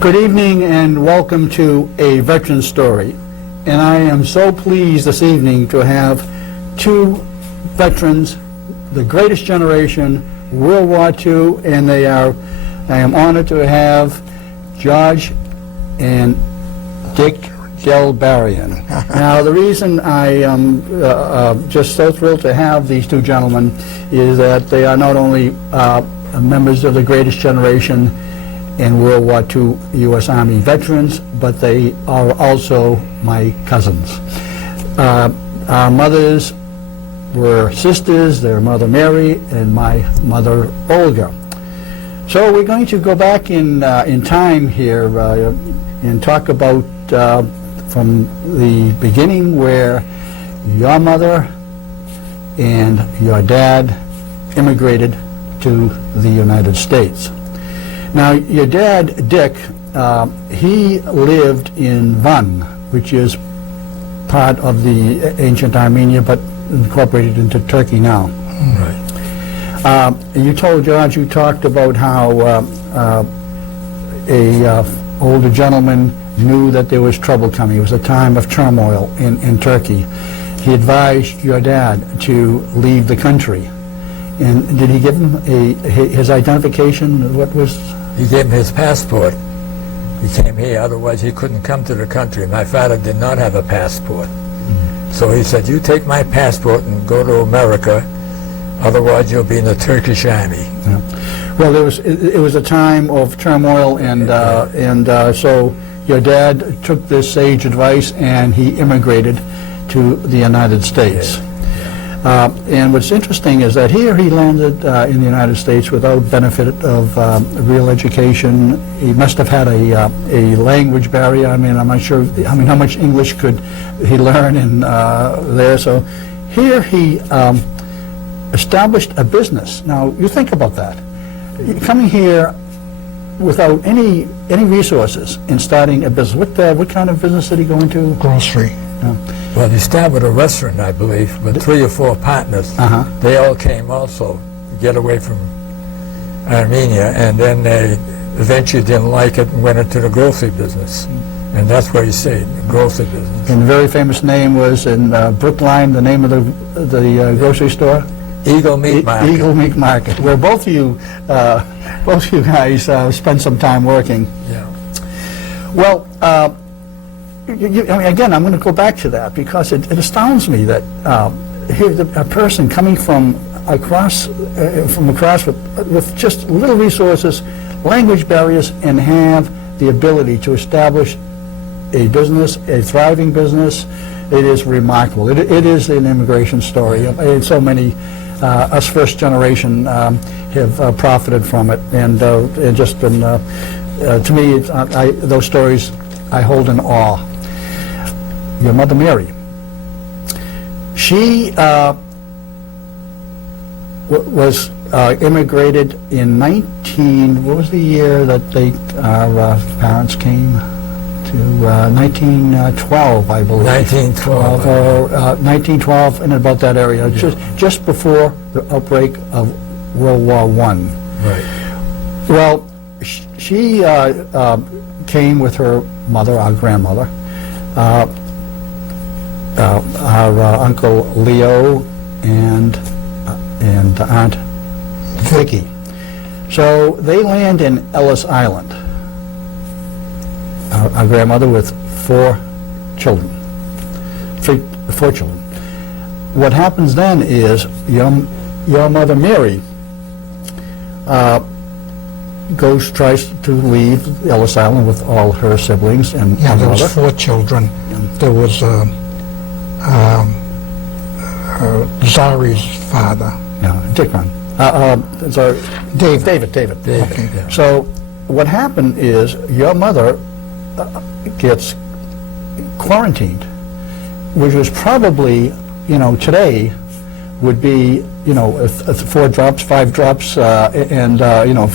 Good evening and welcome to A Veteran Story. And I am so pleased this evening to have two veterans, the greatest generation, World War II, and I am honored to have George and Dick Dilibarian. Now, the reason I am just so thrilled to have these two gentlemen is that they are not only members of the greatest generation in World War II U.S. Army veterans, but they are also my cousins. Our mothers were sisters, their mother Mary and my mother Olga. So we're going to go back in time here and talk about from the beginning where your mother and your dad immigrated to the United States. Now, your dad, Dick, he lived in Van, which is part of the ancient Armenia, but incorporated into Turkey now. Right. You told George, you talked about how a older gentleman knew that there was trouble coming. It was a time of turmoil in Turkey. He advised your dad to leave the country. And did he give him his identification? What was? He gave him his passport. He came here, otherwise he couldn't come to the country. My father did not have a passport. So he said, you take my passport and go to America, otherwise you'll be in the Turkish army. Yeah. Well, it was a time of turmoil, and so your dad took this sage advice and he immigrated to the United States. Okay. And what's interesting is that here he landed in the United States without benefit of real education. He must have had a language barrier. I mean, I'm not sure. I mean, how much English could he learn in there? So here he established a business. Now you think about that. Coming here without any resources and starting a business. What kind of business did he go into? Grocery. Well, he started with a restaurant, I believe, with 3 or 4 partners. They all came also to get away from Armenia, and then they eventually didn't like it and went into the grocery business. And that's where he stayed, the grocery business. And the very famous name was in Brookline, the name of the grocery store? Eagle Meat Market. Eagle Meat Market, where both of you guys spent some time working. Yeah. Well, I mean, again, I'm going to go back to that because it astounds me that here a person coming from across with just little resources, language barriers, and have the ability to establish a business, a thriving business. It is remarkable. It is an immigration story, and so many us first generation have profited from it, and just been to me those stories I hold in awe. Your mother Mary, she was immigrated in what was the year that our parents came to? 1912, I believe. 1912. 1912, and about that area, Yeah. just before the outbreak of World War I. Right. Well, she came with her mother, our grandmother, our Uncle Leo, and Aunt Vicky. So they land in Ellis Island. Our grandmother with 4 children. 4 children. What happens then is your mother Mary tries to leave Ellis Island with all her siblings and Yeah, there mother. was 4 children. There was Zari's father. Yeah, Dickman. Sorry, David. Okay. Yeah. So what happened is your mother gets quarantined, which was probably, today would be, 4 drops, 5 drops, and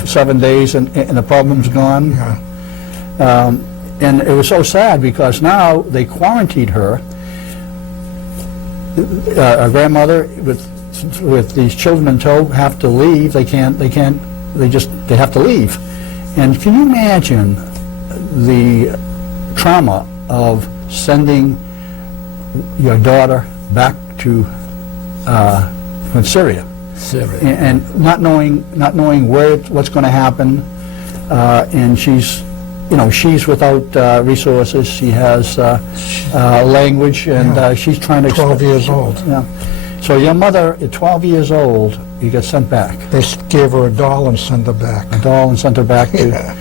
7 days, and the problem's gone. Yeah. And it was so sad because now they quarantined her, a grandmother with these children in tow have to leave. They have to leave. And can you imagine the trauma of sending your daughter back to Syria, Syria. and not knowing what's going to happen, and she's without resources. She has language, and she's trying to 12 years old. Yeah. So your mother, at 12 years old, you get sent back. They gave her a doll and sent her back. A doll, and sent her back to. Yeah.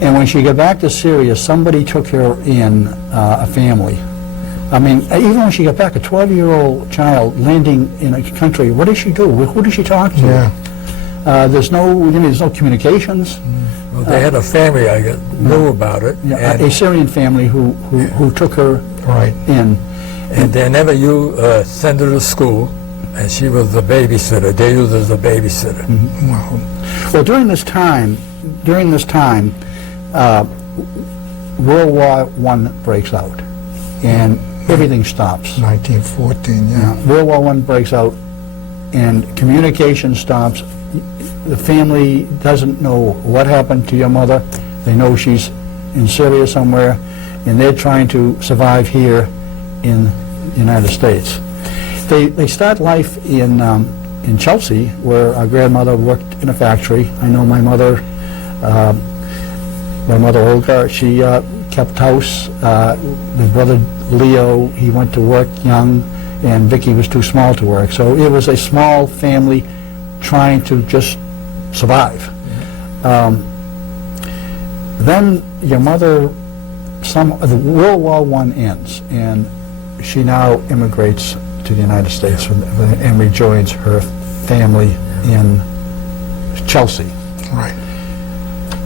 And when she got back to Syria, somebody took her in, a family. I mean, even when she got back, a 12-year-old child landing in a country, what does she do? Who does she talk to? Yeah. There's no communications. Well, they had a family, I knew about it. Yeah, and, a Syrian family who took her Right. in. and they never send her to school, and she was the babysitter. They used her as a babysitter. Well, during this time, World War I breaks out, and everything stops. 1914, yeah. World War I breaks out, and communication stops. The family doesn't know what happened to your mother. They know she's in Syria somewhere, and they're trying to survive here in the United States. They start life in Chelsea, where our grandmother worked in a factory. I know my mother Olga, she kept house. The brother Leo, he went to work young, and Vicky was too small to work. So it was a small family trying to just survive. Then your mother, the World War I ends, and she now immigrates to the United States and rejoins her family in Chelsea. Right.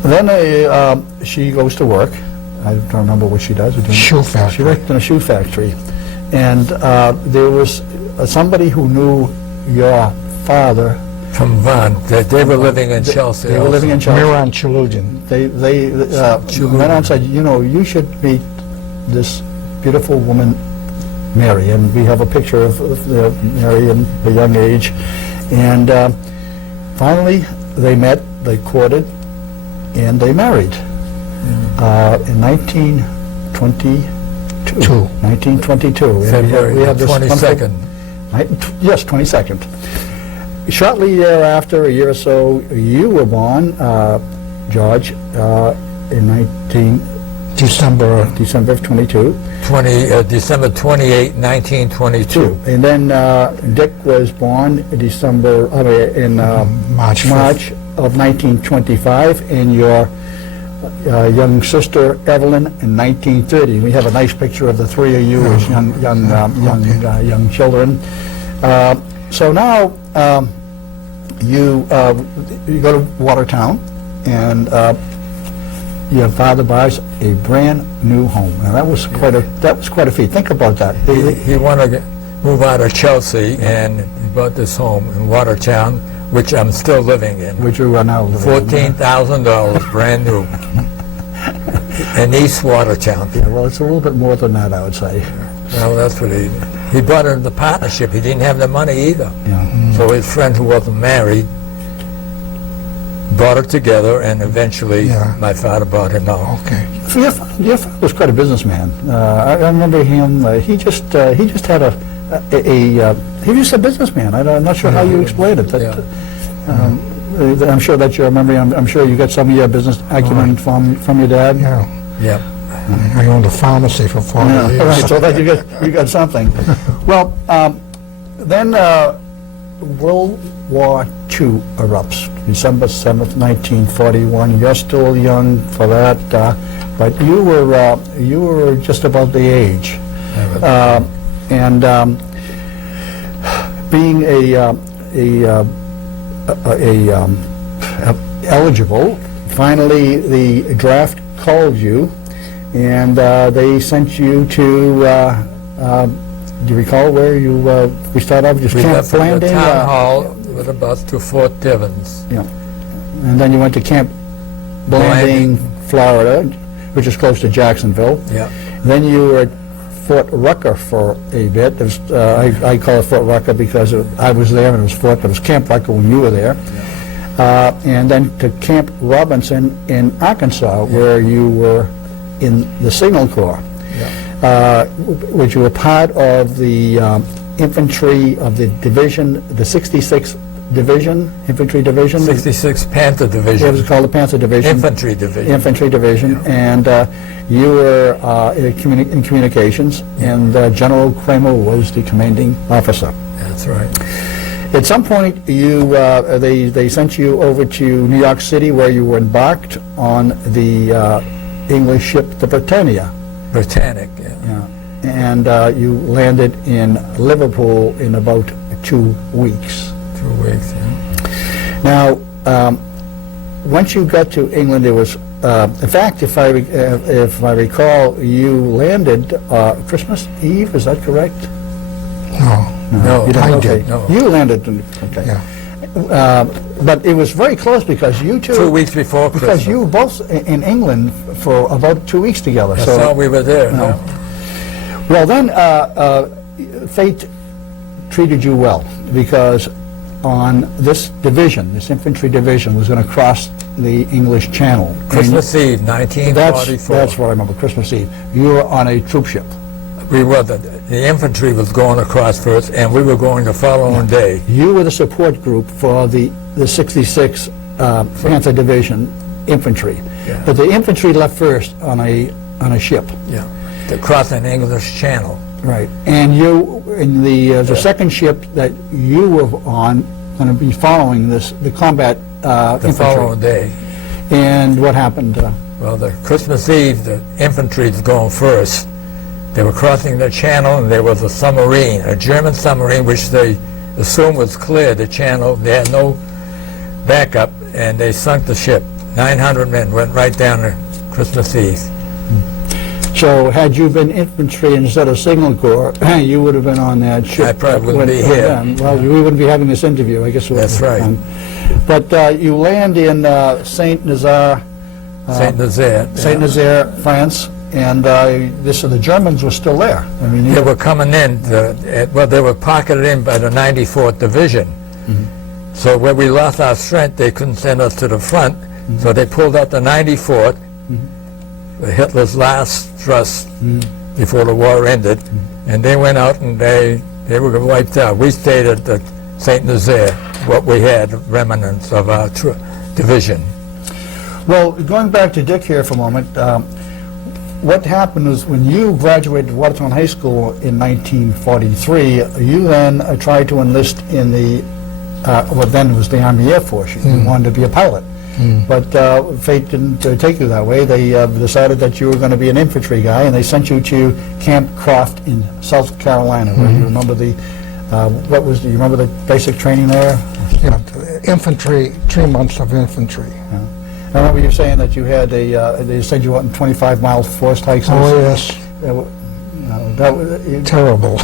Then she goes to work. I don't remember what she does. Shoe factory. She worked in a shoe factory. And there was somebody who knew your father. From Van. They were living in Chelsea. They were living in Chelsea. Miran Chaludin. They went on and said, you should meet this beautiful woman, Mary. And we have a picture of Mary in a young age. And finally, they met, they courted, and they married in 1922. February We have this 22nd. Yes, 22nd. Shortly thereafter, a year or so, you were born, George, in December December of 22. December 28, 1922. And then Dick was born in March 5th. March of 1925, and your young sister Evelyn in 1930. We have a nice picture of the three of you as young children. So now you go to Watertown, and your father buys a brand new home. Now that was quite a feat. Think about that. He wanted to move out of Chelsea, and he bought this home in Watertown, which I'm still living in. Which you are now living in. $14,000, brand new, in East Watertown. Yeah, well, it's a little bit more than that, I would say. Well, that's what he bought it in the partnership. He didn't have the money either. Yeah. So his friend who wasn't married bought it together, and eventually my father bought him out. Okay. Your father was quite a businessman. I remember him. He just had he was just a businessman. I'm not sure how you explain it. I'm sure that's your memory. I'm sure you got some of your business acumen from your dad. Yeah. Yeah. I owned a pharmacy for 40 years. Right, so that you got something. Well, then World War II erupts, December 7th, 1941. You're still young for that, but you were just about the age, and being eligible. Finally, the draft called you, and they sent you to. Do you recall where we started off? Just We Camp left from the Blanding. town hall with a bus to Fort Divens. Yeah, and then you went to Camp Blanding, Florida, which is close to Jacksonville. Yeah. Then you were at Fort Rucker for a bit. It was, I call it Fort Rucker because I was there and it was Fort, but it was Camp Rucker when you were there. And then to Camp Robinson in Arkansas, where you were in the Signal Corps, which were part of the infantry of the division, the 66th Division, Infantry Division. 66th Panther Division. It was called the Panther Division. Infantry Division. Infantry Division, and you were in communications, and General Kramer was the commanding officer. That's right. At some point, they sent you over to New York City, where you were embarked on the English ship, the Britannia. Britannic, yeah. And you landed in Liverpool in about 2 weeks. 2 weeks, yeah. Now, once you got to England, there was, in fact, if I recall, you landed Christmas Eve. Is that correct? No, you didn't? I Okay. did. No. You landed. Okay. Yeah. But it was very close because you two. 2 weeks before Christmas. Because you were both in England for about 2 weeks together. That's how we were there. No. Well, then fate treated you well, because on this division, this infantry division, was going to cross the English Channel. Christmas Eve, 1944. That's what I remember, Christmas Eve. You were on a troop ship. We were, the infantry was going across first, and we were going the following day. You were the support group for the 66th Panther Division infantry. Yeah. But the infantry left first on a ship. Yeah, to cross an English Channel. Right. And you, in the second ship that you were on, going to be following the combat The infantry. following day. And what happened? Well, the Christmas Eve, the infantry was going first. They were crossing the channel, and there was a submarine, a German submarine, which they assumed was clear, the channel. They had no backup, and they sunk the ship. 900 men went right down to Christmas Eve. So had you been infantry instead of Signal Corps, you would have been on that ship. I probably wouldn't be here. Well, we wouldn't be having this interview, I guess. That's right. But you land in Saint-Nazaire, Saint-Nazaire. France, and the Germans were still there. I mean, They were coming in, they were pocketed in by the 94th Division. So when we lost our strength, they couldn't send us to the front, so they pulled out the 94th, Hitler's last thrust before the war ended, and they went out and they were wiped out. We stayed at the Saint-Nazaire, what we had, remnants of our division. Well, going back to Dick here for a moment, what happened was when you graduated Watertown High School in 1943, you then tried to enlist in the, what then was the Army Air Force. You wanted to be a pilot. But fate didn't take you that way. They decided that you were going to be an infantry guy, and they sent you to Camp Croft in South Carolina, where you remember the, do you remember the basic training there? Yeah, infantry, 3 months of infantry. I remember you saying that you had they sent you out in 25-mile forced hikes. Oh, yes. Terrible.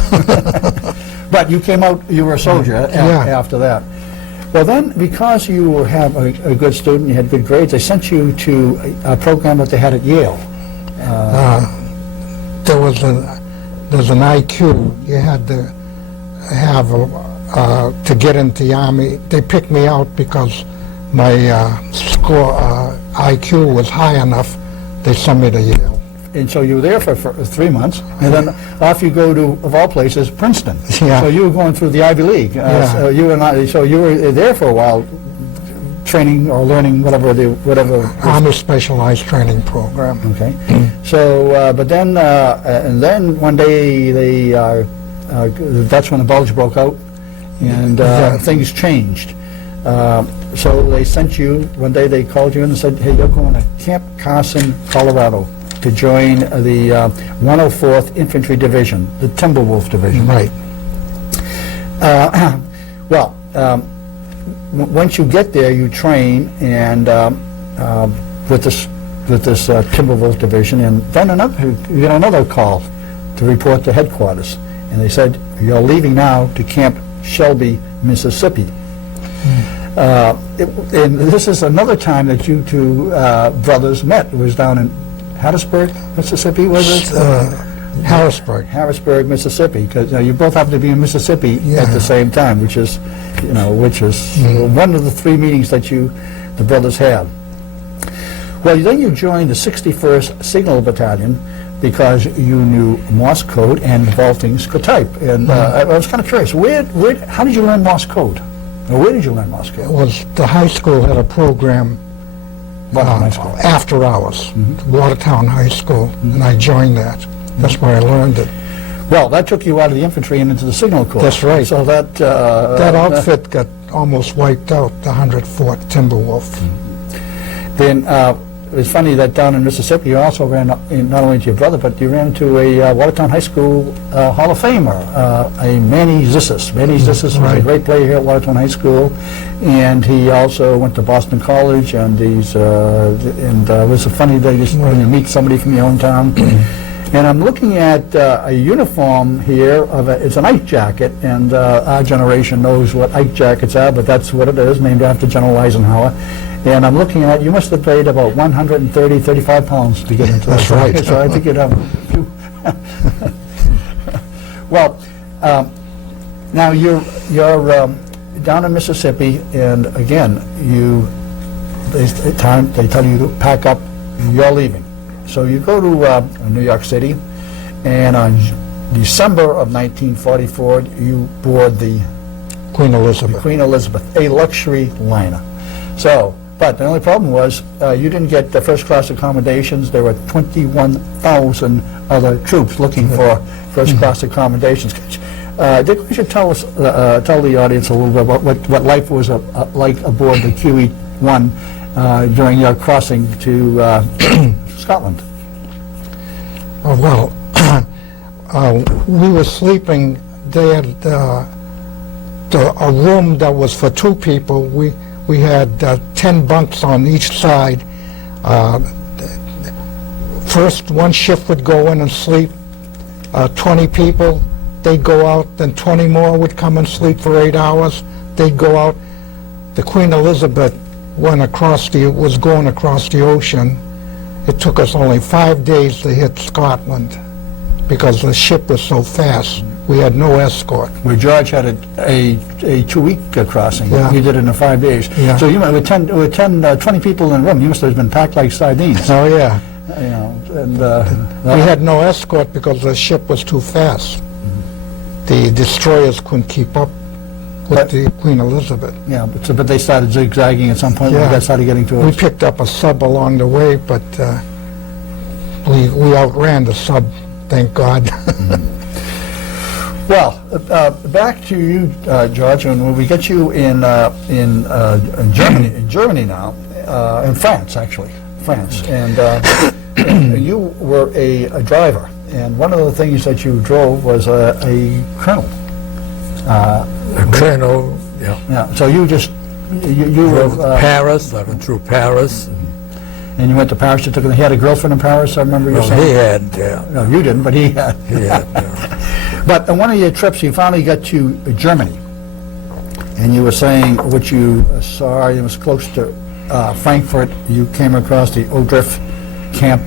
But you came out, you were a soldier after that. Well then, because you were a good student, you had good grades, they sent you to a program that they had at Yale. There's an IQ you had to have to get into the Army. They picked me out because my IQ was high enough. They sent me to Yale. And so you were there for 3 months, and then off you go to, of all places, Princeton. Yeah. So you were going through the Ivy League. So you were there for a while, training or learning whatever. Army Specialized Training Program. Okay. So, but then, and then one day that's when the bulge broke out, and things changed. So they sent you, one day they called you in and said, hey, you're going to Camp Carson, Colorado, to join the 104th Infantry Division, the Timberwolf Division. Right. Once you get there, you train and with this Timberwolf Division, and then you get another call to report to headquarters, and they said you're leaving now to Camp Shelby, Mississippi. And this is another time that you two brothers met. It was down in Hattiesburg, Mississippi, was it? Harrisburg. Harrisburg, Mississippi, because you both happen to be in Mississippi at the same time, which is one of the 3 meetings that the brothers had. Well, then you joined the 61st Signal Battalion because you knew Morse code and vaulting type. And I was kind of curious, how did you learn Morse code? Or where did you learn Morse It code? was the high school had a program High school. after hours, Watertown High School, and I joined that. That's where I learned it. Well, that took you out of the infantry and into the Signal Corps. That's right. So that... That outfit got almost wiped out, the 104th Timberwolf. Then it's funny that down in Mississippi you also ran not only into your brother, but you ran into a Watertown High School Hall of Famer, a Manny Zissis. Manny Zissis was a great player here at Watertown High School, and he also went to Boston College, and it was a funny day just when you meet somebody from your hometown. And I'm looking at a uniform here it's an Ike jacket, and our generation knows what Ike jackets are, but that's what it is, named after General Eisenhower. And I'm looking at, you must have weighed about 130, 35 pounds to get into that. That's right. So I think you'd have a few. Well, now you're down in Mississippi, and again, they tell you to pack up, you're leaving. So you go to New York City, and on December of 1944, you board the Queen Elizabeth. Queen Elizabeth, a luxury liner. So, but the only problem was you didn't get the first-class accommodations. There were 21,000 other troops looking for first-class accommodations. Dick, we should tell the audience a little bit about what life was like aboard the QE-1 during your crossing to Scotland. Oh, well, we were sleeping. They had a room that was for two people. We had 10 bunks on each side. First, one shift would go in and sleep. 20 people, they'd go out. Then 20 more would come and sleep for 8 hours. They'd go out. The Queen Elizabeth was going across the ocean. It took us only 5 days to hit Scotland because the ship was so fast. We had no escort. Where George had a 2-week crossing. Yeah. You did it in 5 days. Yeah. So you with 20 people in a room, you must have been packed like sardines. Oh, yeah. You know, and We had no escort because the ship was too fast. The destroyers couldn't keep up with the Queen Elizabeth. yeah, but they started zigzagging at some point when Yeah. you guys started getting to We it. picked up a sub along the way, but we outran the sub, thank God. Well, back to you, George, and when we get you in Germany now, in France actually, and you were a driver, and one of the things that you drove was a colonel. A colonel, yeah. Yeah. So you Drove were Paris, I went through Paris. and you went to Paris. He had a girlfriend in Paris. I remember you Well, saying. he had, yeah. No, you didn't, but he had. He had, yeah. But on one of your trips, you finally got to Germany, and you were saying what you saw. It was close to Frankfurt. You came across the Odrif camp.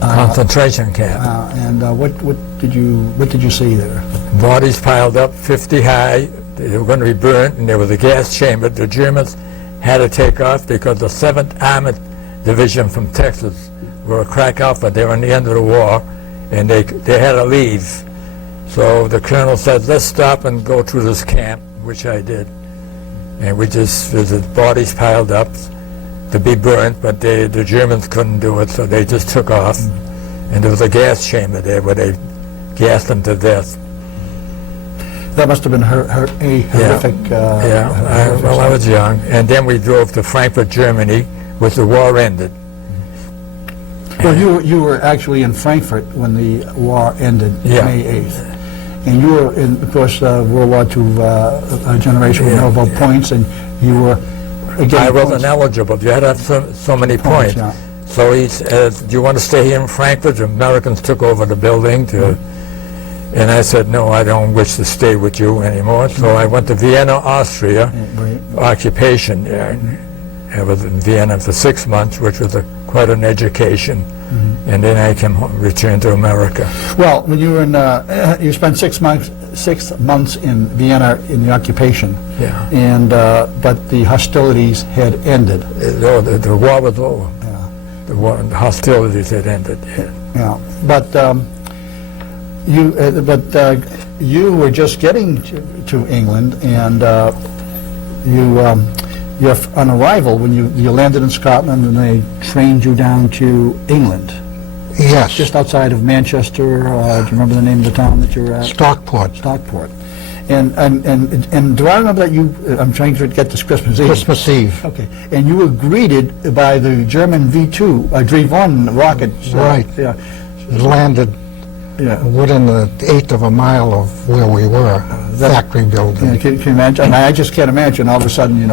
Concentration camp. And what did you see there? Bodies piled up 50 high. They were going to be burnt, and there was a gas chamber. The Germans had to take off because the 7th Armored Division from Texas were a crack outfit. They were on the end of the war, and they had to leave. So the colonel said, let's stop and go through this camp, which I did. And we just visited, bodies piled up to be burnt, but the Germans couldn't do it, so they just took off. And there was a gas chamber there where they gassed them to death. That must have been a horrific. I was young. And then we drove to Frankfurt, Germany, where the war ended. Well, you were actually in Frankfurt when the war ended, Yeah. May 8th. And you were in, of course, World War II generation. We know about points, and you were again. I wasn't eligible. You had to have so many points. yeah. So he said, do you want to stay here in Frankfurt? The Americans took over the building. And I said, no, I don't wish to stay with you anymore. So I went to Vienna, Austria, occupation there. I was in Vienna for 6 months, which was quite an education. And then I returned to America. Well, when you were in, you spent 6 months in Vienna in the occupation. Yeah. And but the hostilities had ended. The war was over. the hostilities had ended. Yeah. Yeah, but you were just getting to England, and you're on arrival when you landed in Scotland, and they trained you down to England, Yes. just outside of Manchester. Do you remember the name of the town that you were at? Stockport. Stockport. And do I remember that you? I'm trying to get this Christmas Eve. Christmas Eve. Okay, and you were greeted by the German V2, V1 rocket. Right. Yeah. Landed Yeah. within the eighth of a mile of where we were, factory building. Yeah, can you imagine? I just can't imagine all of a sudden,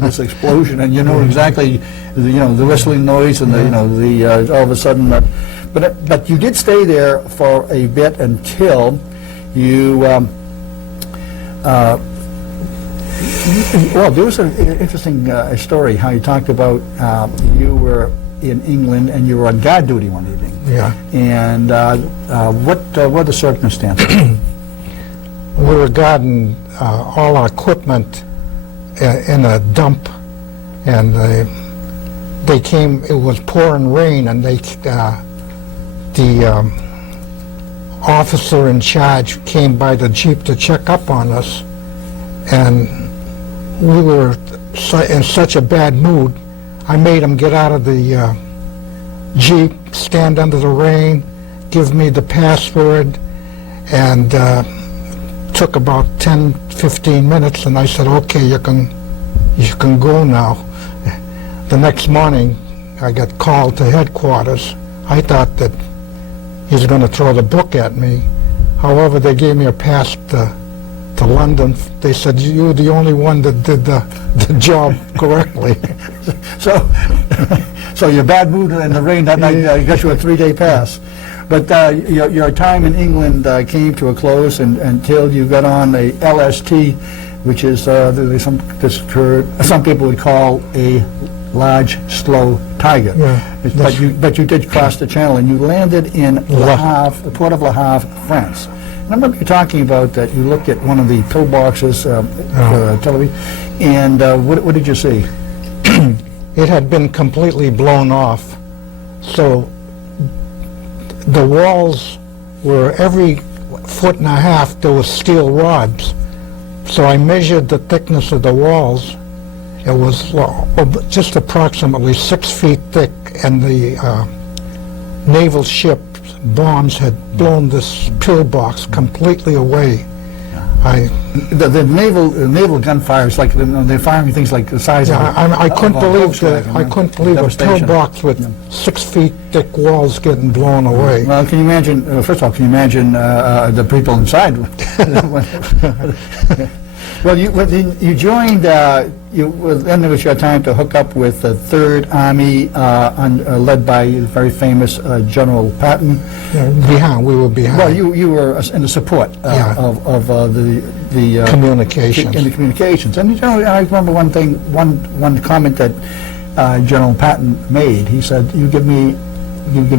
this explosion, and exactly, the whistling noise, and the all of a sudden. But you did stay there for a bit until you. Well, there was an interesting story how you talked about you were in England and you were on guard duty one evening. Yeah. And what were the circumstances? We were guarding all our equipment in a dump, and they came. It was pouring rain, and the officer in charge came by the Jeep to check up on us, and we were in such a bad mood. I made him get out of the Jeep, stand under the rain, give me the password, and took about 10-15 minutes, and I said, okay, you can go now. The next morning I got called to headquarters. I thought that he was going to throw the book at me. However, they gave me a pass to London. They said, you were the only one that did the job correctly. So your bad mood and the rain that night got you a 3-day pass. But your time in England came to a close until you got on a LST, which is some people would call a large, slow tiger. Yeah. But you did cross the channel, and you landed in Le Havre, the port of Le Havre, France. And I remember you talking about that you looked at one of the pillboxes for television, and what did you see? It had been completely blown off, so the walls were every 1.5 foot there was steel rods. So I measured the thickness of the walls. It was just approximately 6 feet thick, and the naval ship bombs had blown this pillbox completely away. The naval gunfire is like they're firing things like the size of. I couldn't believe I couldn't believe a pillbox with 6 feet thick walls getting blown away. Well, can you imagine? First of all, can you imagine the people inside? Well, you joined. Then it was your time to hook up with the 3rd Army, led by the very famous General Patton. We were behind. Well, you were in the support of the communications. In the communications, and I remember one comment that General Patton made. He said, "You give me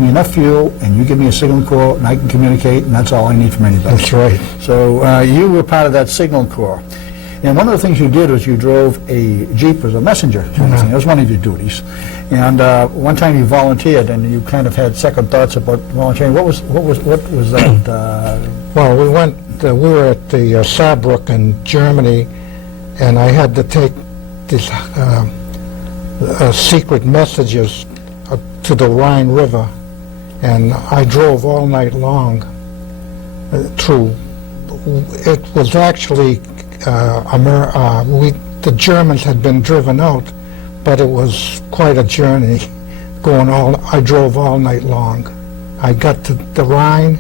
enough fuel, and you give me a signal corps, and I can communicate, and that's all I need from anybody." That's right. So you were part of that signal corps. And one of the things you did was you drove a Jeep as a messenger. That was one of your duties. And one time you volunteered, and you kind of had second thoughts about volunteering. What was that? Well, we were at the Saarbrück in Germany, and I had to take these secret messages to the Rhine River, and I drove all night long through. It was actually the Germans had been driven out, but it was quite a journey. I drove all night long. I got to the Rhine.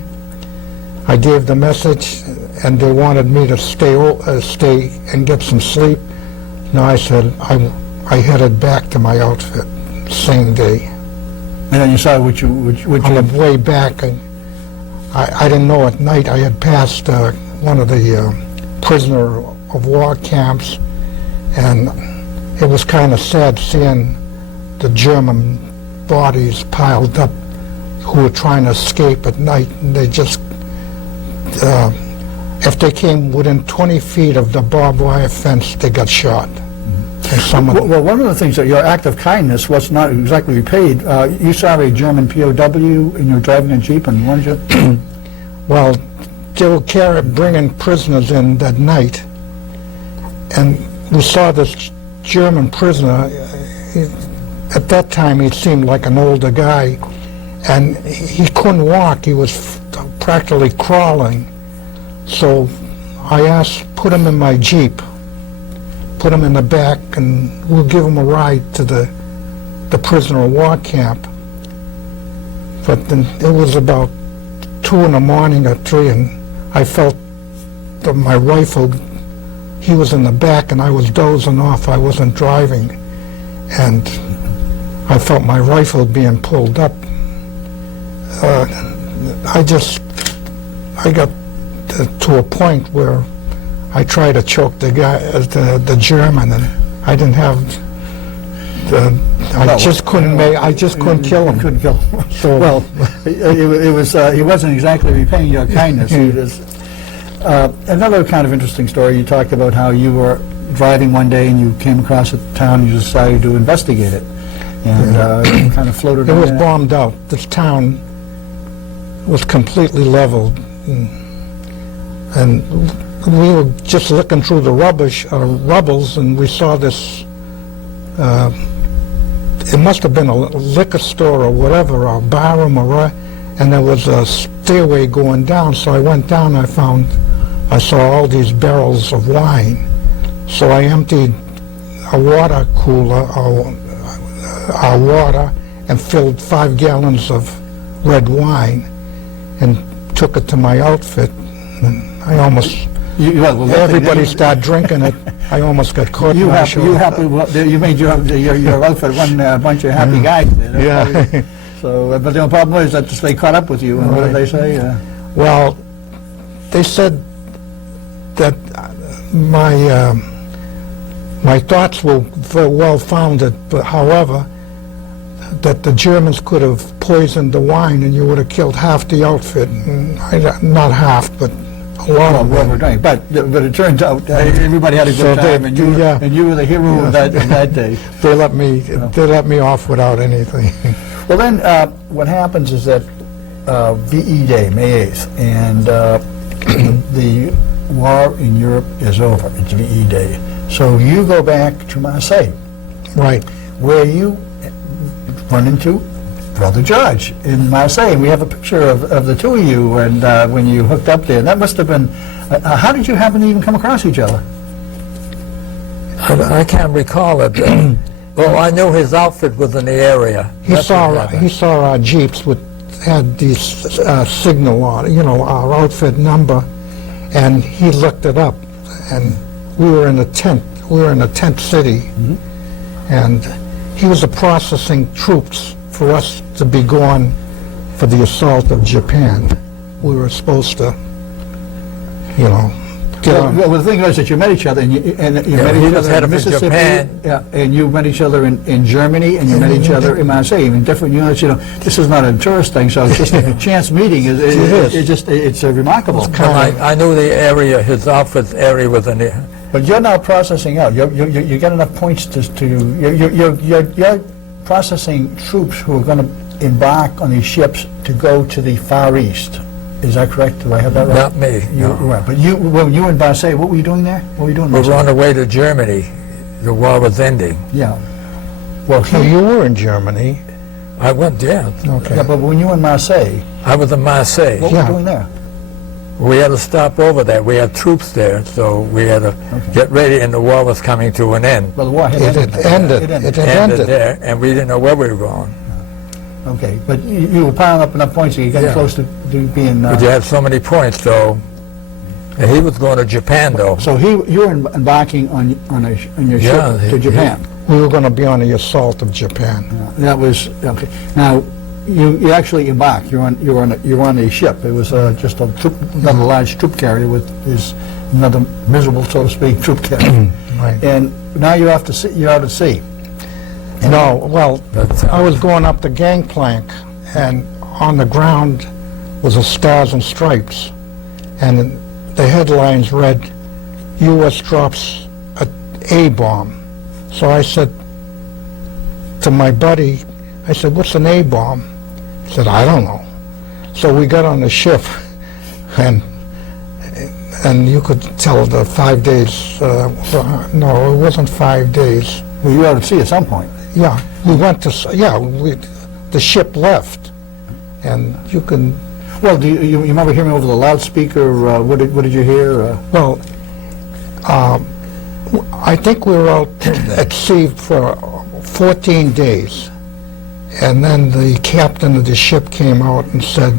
I gave the message, and they wanted me to stay and get some sleep. No, I said I headed back to my outfit same day. And then you saw what you on the way back, I didn't know at night I had passed one of the prisoner of war camps, and it was kind of sad seeing the German bodies piled up who were trying to escape at night, and they just if they came within 20 feet of the barbed wire fence, they got shot. And some of them. Well, one of the things that your act of kindness was not exactly repaid. You saw a German POW and you were driving a Jeep, and what did you... Well, they were bringing prisoners in that night, and we saw this German prisoner. At that time, he seemed like an older guy, and he couldn't walk. He was practically crawling. So I asked, put him in my Jeep, put him in the back, and we'll give him a ride to the prisoner of war camp. But then it was about 2 in the morning or 3, and I felt that my rifle, he was in the back and I was dozing off. I wasn't driving, and I felt my rifle being pulled up. I got to a point where I tried to choke the guy, the German, and I didn't have I just couldn't kill him. Couldn't kill him. So, well, it was he wasn't exactly repaying your kindness. He was, another kind of interesting story. You talked about how you were driving one day and you came across a town and you decided to investigate it, and you kind of floated. It was bombed out. This town was completely leveled, and we were just looking through the rubbles, and we saw this. It must have been a liquor store or whatever, or a barroom, and there was a stairway going down. So I went down. I saw all these barrels of wine. So I emptied a water cooler, our water, and filled 5 gallons of red wine, and took it to my outfit. And I almost. Everybody started drinking it. I almost got caught. You made your outfit one bunch of happy guys. Yeah. So, but the problem was that they caught up with you. And what did they say? Well, they said that my thoughts were very well founded, but however, that the Germans could have poisoned the wine and you would have killed half the outfit. Not half, but a lot of them. But it turns out everybody had a good time, and you were the hero of that day. They let me off without anything. Well, then what happens is that VE Day, May 8th, and the war in Europe is over. It's VE Day. So you go back to Marseille, right, where you run into Brother George in Marseille. We have a picture of the two of you and when you hooked up there. That must have been, how did you happen to even come across each other? I can't recall it. Well, I knew his outfit was in the area. He saw our Jeeps had these signal on, our outfit number, and he looked it up. And we were in a tent. We were in a tent city, and he was processing troops for us to be going for the assault of Japan. We were supposed to, get on. Well, the thing was that you met each other, and you met each other in Mississippi, and you met each other in Germany, and you met each other in Marseille. I mean, different units. This is not a tourist thing, so it's just a chance meeting. It's remarkable. I knew the area, his outfit's area was in there. But you're now processing out. You get enough points you're processing troops who are going to embark on these ships to go to the Far East. Is that correct? Do I have that right? Not me. No. Right. But when you were in Marseille, what were you doing there? What were you doing in We Marseille? were on the way to Germany. The war was ending. Yeah. Well, you were in Germany. I went there. Okay. Yeah, but when you were in Marseille, I was in Marseille. what were you doing there? We had to stop over there. We had troops there, so we had to get ready, and the war was coming to an end. Well, the war had ended. It ended there, and we didn't know where we were going. Okay, but you were piling up enough points so you got close to being... But you had so many points, though. And he was going to Japan, though. So you were embarking on your ship to Japan. We were going to be on the assault of Japan. That was okay. Now, you actually embarked. You were on a ship. It was just another large troop carrier with another miserable, so to speak, troop carrier. Right. And now you're out at sea. No, well, I was going up the gangplank, and on the ground was a Stars and Stripes, and the headlines read, "U.S. drops a bomb," So I said to my buddy, I said, what's an A-bomb? He said, I don't know. So we got on the ship, and you could tell the 5 days, no, it wasn't 5 days. Well, you were out at sea at some point. Yeah, we went to, the ship left, and you can, Well, do you remember hearing over the loudspeaker, what did you hear? well, I think we were out at sea for 14 days, and then the captain of the ship came out and said,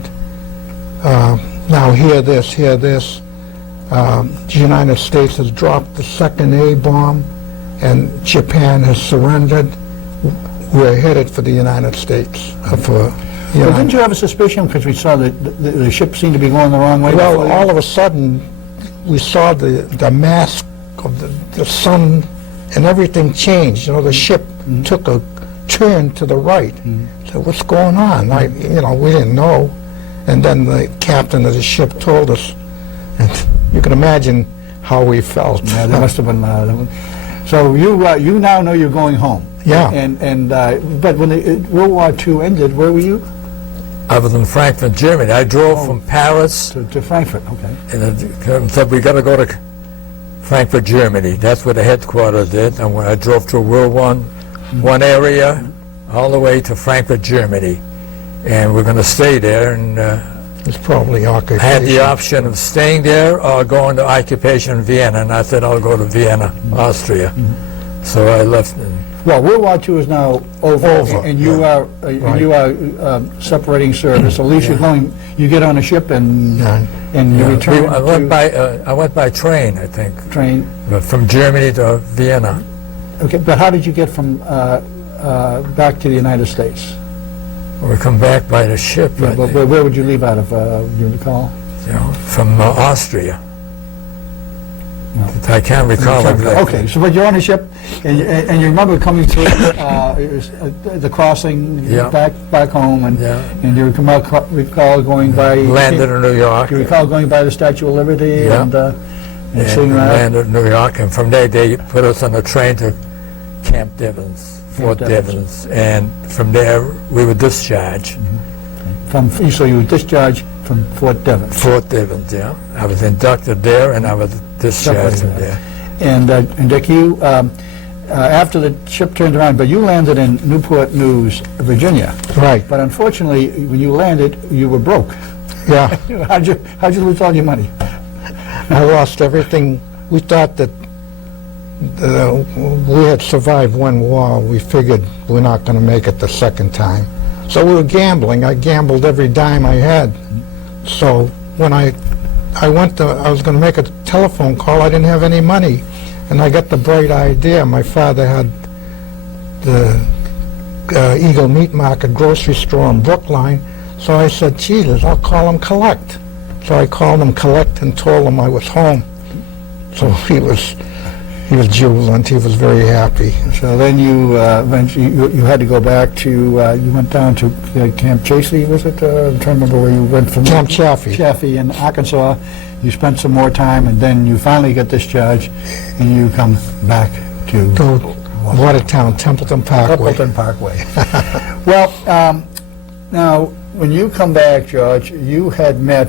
now hear this, the United States has dropped the second A-bomb, and Japan has surrendered. We're headed for the United States. Well, didn't you have a suspicion, because we saw that the ship seemed to be going the wrong way? Well, all of a sudden, we saw the mask of the sun, and everything changed. You know, the ship took a turn to the right. So what's going on? We didn't know. And then the captain of the ship told us, and you can imagine how we felt. Yeah, that must have been. So you now know you're going home. Yeah. But when World War II ended, where were you? I was in Frankfurt, Germany. I drove from Paris, To Frankfurt. Okay. and said we got to go to Frankfurt, Germany. That's where the headquarters is. And when I drove to World War One area, all the way to Frankfurt, Germany, and we're going to stay there. And It's probably occupation. I had the option of staying there or going to occupation in Vienna, and I said I'll go to Vienna, Austria. So I left. Well, World War II is now over, and you are Right. you are separating service. At least you get on a ship and you return. I went by train, I think, train. from Germany to Vienna. Okay, but how did you get from back to the United States? We come back by the ship, Yeah, but where would you leave out of? You recall? From Austria. I can't recall exactly. Okay, so but you're on a ship, and you remember coming through the crossing back home, and you recall going by. Landed in New York. You recall going by the Statue of Liberty and seeing that. Landed in New York, and from there they put us on a train to Camp Devens, Fort Devens, and from there we were discharged. So you were discharged from Fort Devens. Fort Devens, yeah. I was inducted there, and I was discharged from there. And Dick, you after the ship turned around, but you landed in Newport News, Virginia. Right. But unfortunately, when you landed, you were broke. Yeah. How'd you lose all your money? I lost everything. We thought that we had survived one war. We figured we're not going to make it the second time. So we were gambling. I gambled every dime I had. So when I was going to make a telephone call, I didn't have any money. And I got the bright idea. My father had the Eagle Meat Market grocery store in Brookline. So I said, Jesus, I'll call him Collect. So I called him Collect and told him I was home. So he was jubilant. He was very happy. So then you eventually you had to go back to you went down to Camp Chaffee, was it? I'm trying to remember where you went from. Camp Chaffee. Chaffee in Arkansas. You spent some more time, and then you finally get discharged, and you come back to Watertown, Templeton Parkway. Well, now when you come back, George, you had met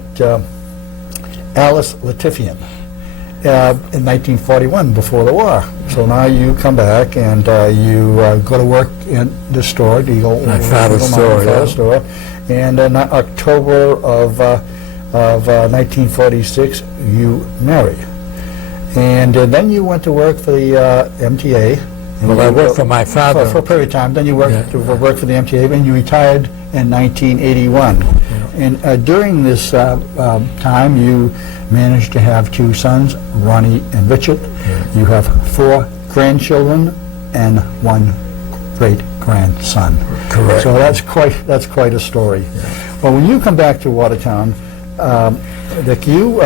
Alice Latifian in 1941, before the war. So now you come back and you go to work in the store, the Eagle. My father's store. And in October of 1946, you marry. And then you went to work for the MTA. Well, I worked for my father. For a period of time. Then you worked for the MTA, and you retired in 1981. And during this time, you managed to have two sons, Ronnie and Richard. You have 4 grandchildren and 1 great-grandson. Correct. So that's quite a story. Well, when you come back to Watertown, Dick, you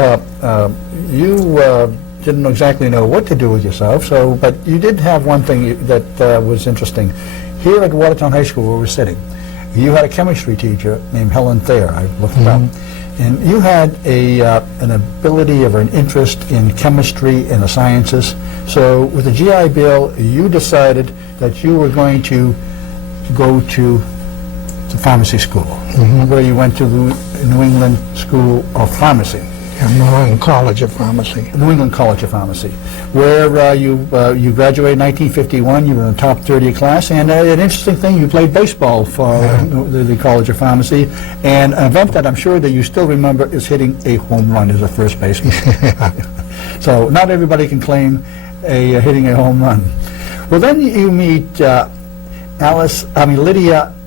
didn't exactly know what to do with yourself. But you did have one thing that was interesting. Here at Watertown High School, where we're sitting, you had a chemistry teacher named Helen Thayer. I looked it up. And you had an ability or an interest in chemistry and the sciences. So with the GI Bill, you decided that you were going to go to the pharmacy school, where you went to the New England School of Pharmacy. New England College of Pharmacy. New England College of Pharmacy, where you graduated in 1951. You were in the top 30 class, and an interesting thing, you played baseball for the College of Pharmacy, and an event that I'm sure that you still remember is hitting a home run as a first baseman. So not everybody can claim hitting a home run. Well, then you meet Lydia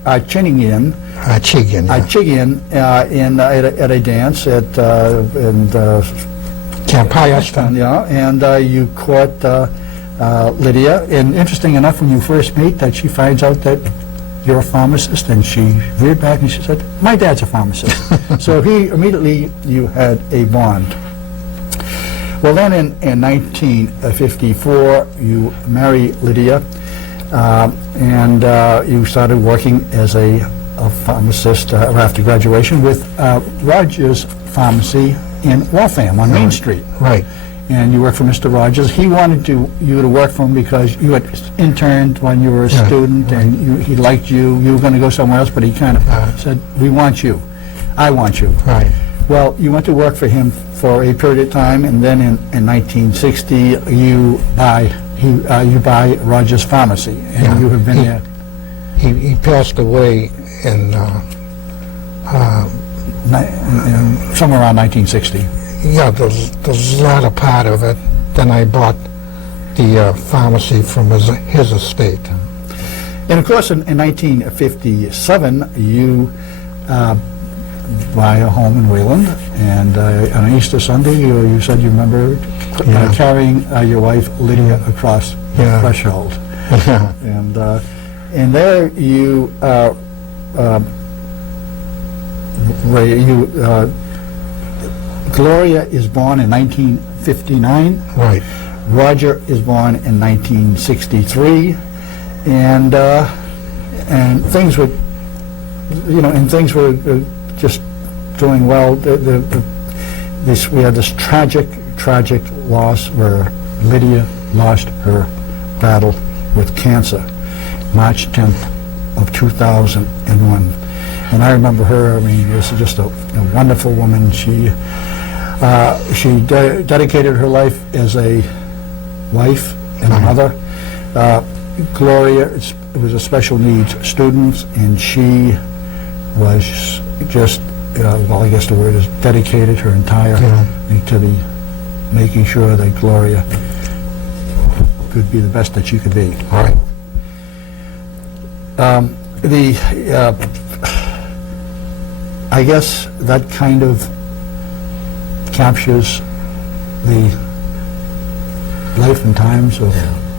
Chinigian. Chigian at a dance at Camp Hyattsville. Yeah, and you caught Lydia. And interesting enough, when you first meet, that she finds out that you're a pharmacist, and she veered back and she said, "My dad's a pharmacist." So you had a bond. Well, then in 1954, you marry Lydia, and you started working as a pharmacist after graduation with Rogers Pharmacy in Waltham on Main Street. Right. And you worked for Mr. Rogers. He wanted you to work for him because you had interned when you were a student, and he liked you. You were going to go somewhere else, but he kind of said, "We want you. I want you." Right. Well, you went to work for him for a period of time, and then in 1960 you buy Rogers Pharmacy, and you have been there. He passed away in Somewhere around 1960. yeah, the latter part of it. Then I bought the pharmacy from his estate. And of course, in 1957, you buy a home in Wayland, and on Easter Sunday, you said you remember carrying your wife Lydia across the threshold. And there you Gloria is born in 1959. Right. Roger is born in 1963, and things were, things were just doing well. We had this tragic loss where Lydia lost her battle with cancer, March 10th of 2001. And I remember her. I mean, this is just a wonderful woman. She dedicated her life as a wife and a mother. Gloria was a special needs student, and she was just, well, I guess the word is dedicated her entire to the making sure that Gloria could be the best that she could be. All right. I guess that kind of captures the life and times of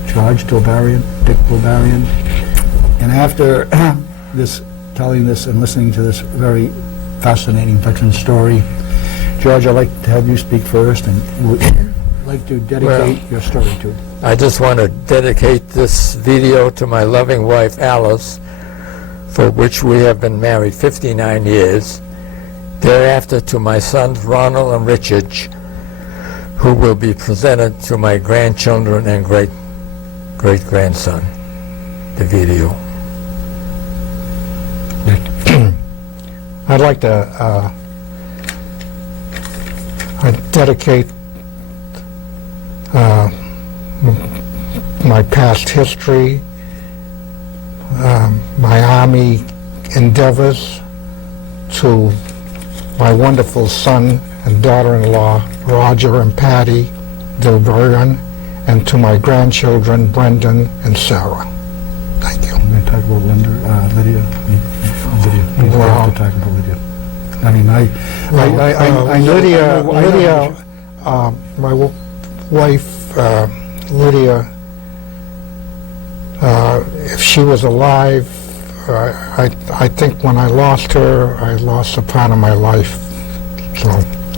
George Dilibarian, Dick Dilibarian. And after telling this and listening to this very fascinating veteran story, George, I'd like to have you speak first, and would like to dedicate your story to. I just want to dedicate this video to my loving wife, Alice, for which we have been married 59 years. Thereafter to my sons, Ronald and Richard, who will be presented to my grandchildren and great-grandson, the video. I'd like to dedicate my past history, my Army endeavors, to my wonderful son and daughter-in-law, Roger and Patty Dilibarian, and to my grandchildren, Brendan and Sarah. Thank you. I'm going to talk about Lydia. Lydia. Please have to talk about Lydia. I mean, I know Lydia, my wife, Lydia, if she was alive, I think when I lost her, I lost a part of my life. So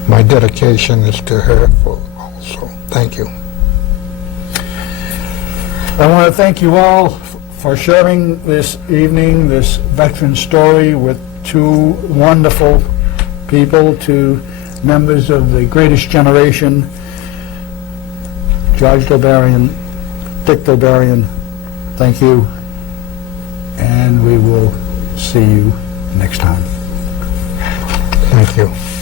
my dedication is to her also. Thank you. I want to thank you all for sharing this evening, this veteran story with two wonderful people, two members of the greatest generation, George Dilibarian, Dick Dilibarian. Thank you, and we will see you next time. Thank you.